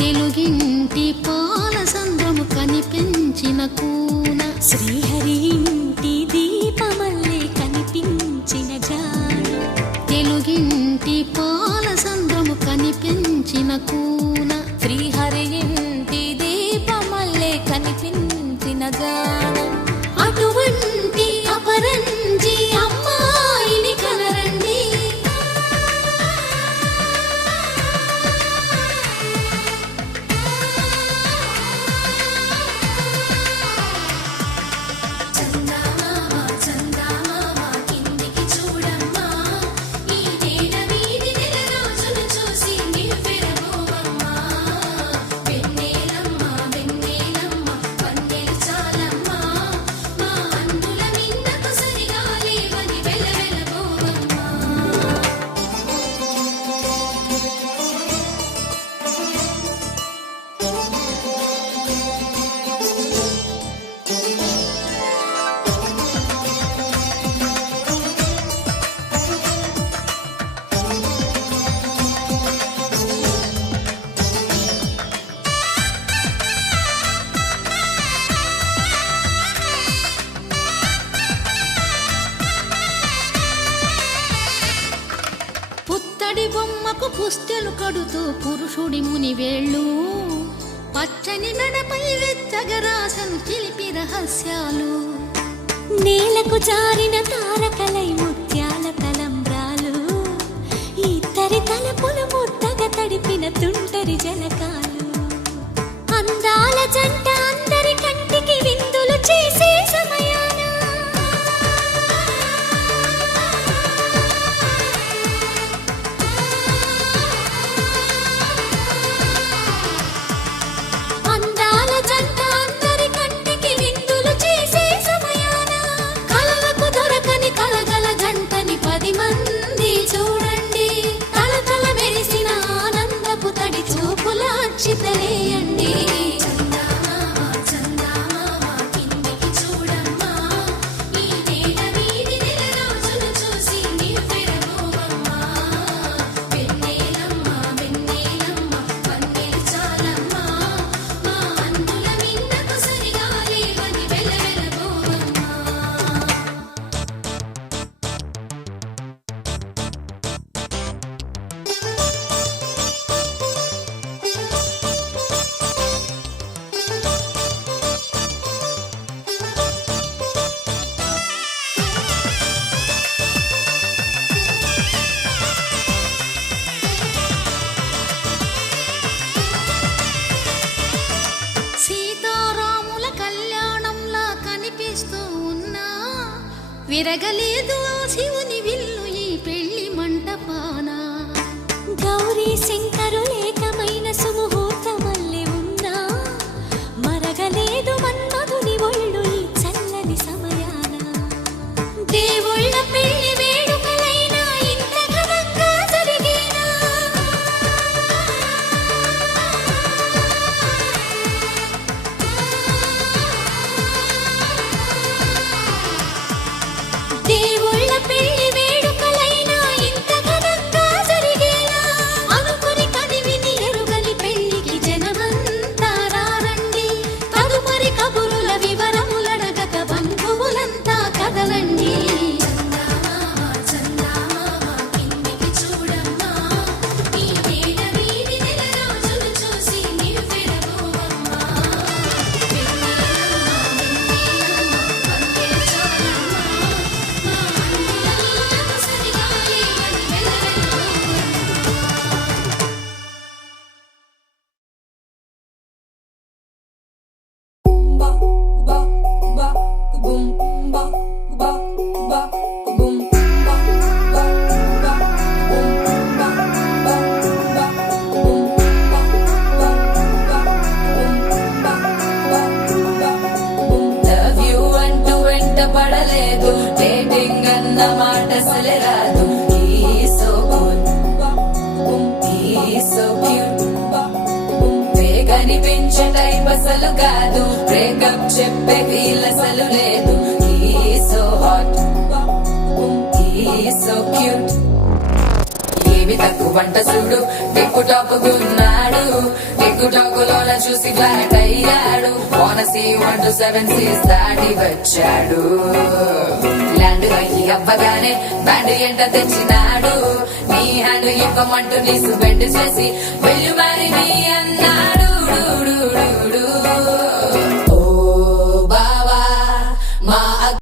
తెలుగింటి పాల సంద్రము కనిపించిన కూన శ్రీహరి ఇంటి దీపమల్లే కనిపించిన జాడ తెలుగింటి పాల సంద్రము కనిపించిన కూన శ్రీహరి ఇంటి దీపమల్లే కనిపించిన జాడ అటువంటి అపరంజి అమ్మాయిని కనరండి పుత్తడి బొమ్మకు పుస్తెలు కడుతూ పురుషుడి ముని వేళ్ళు పచ్చని మెడపై వెచ్చగరాసను చిలిపి రహస్యాలు నేలకు జారిన తారకలై ముత్యాల తలంబ్రాలు ఇద్దరి తలపులు ముద్దగా తడిపిన తుంటరి జలకాలు అందాల జంట అందరి కంటికి విందులు చేసే సమయాన అందాల జంట అందరి కంటికి విందులు చేసే సమయాన కలలకు దొరకని కలగల జంటని 10 మంది చూడండి తలతల మెరిసిన ఆనందపు తడి చూపుల అక్షితలేయండి సీతారాముల కళ్యాణంలా కనిపిస్తూ ఉన్నా విరగలేదు ఆ శివుని విల్లు ఈ పెళ్లి మంటపాన గౌరీ శంకరులేకమైన సుముహూర్తమల్లె ఉన్నా మరగలేదు మన్మధుని ఒళ్ళు ఈ చల్లని సమయాన దేవుళ్ళ పెళ్లి వేడుకలైనా ఇంత ఘనంగా జరిగేనా దేవుళ్ళ పెళ్లి వేడుకలైనా ఇంత ఘనంగా జరిగేనా అనుకుని కనివిని ఎరుగని పెళ్లికి జనమంతా రారండి తదుపరి కబురుల వివరములడగక బంధువులంతా కదలండి పడలేదు డేటింగ్ అన్న మాట అసలే రాదు సో క్యూట్ కనిపించే టైప్ అసలు కాదు బ్రేకప్ చెప్పే ఫీల్ అసలు లేదు సో హాట్ సో క్యూట్ ఏమి తక్కువ వంట చూడు టిక్కు టాప్ గున్నాడు టిక్ టాక్ లోన చూసి ఫ్లాట్ అయ్యాడు బోనసీ 1 to 7 సీస్ దాటి వచ్చాడు ల్యాండ్ అయ్యి అవ్వగానే బ్యాండ్ ఎంట తెచ్చినాడు నీ హ్యాండ్ ఇవ్వమంటూ నీ బెండ్ చేసి వెళ్ళు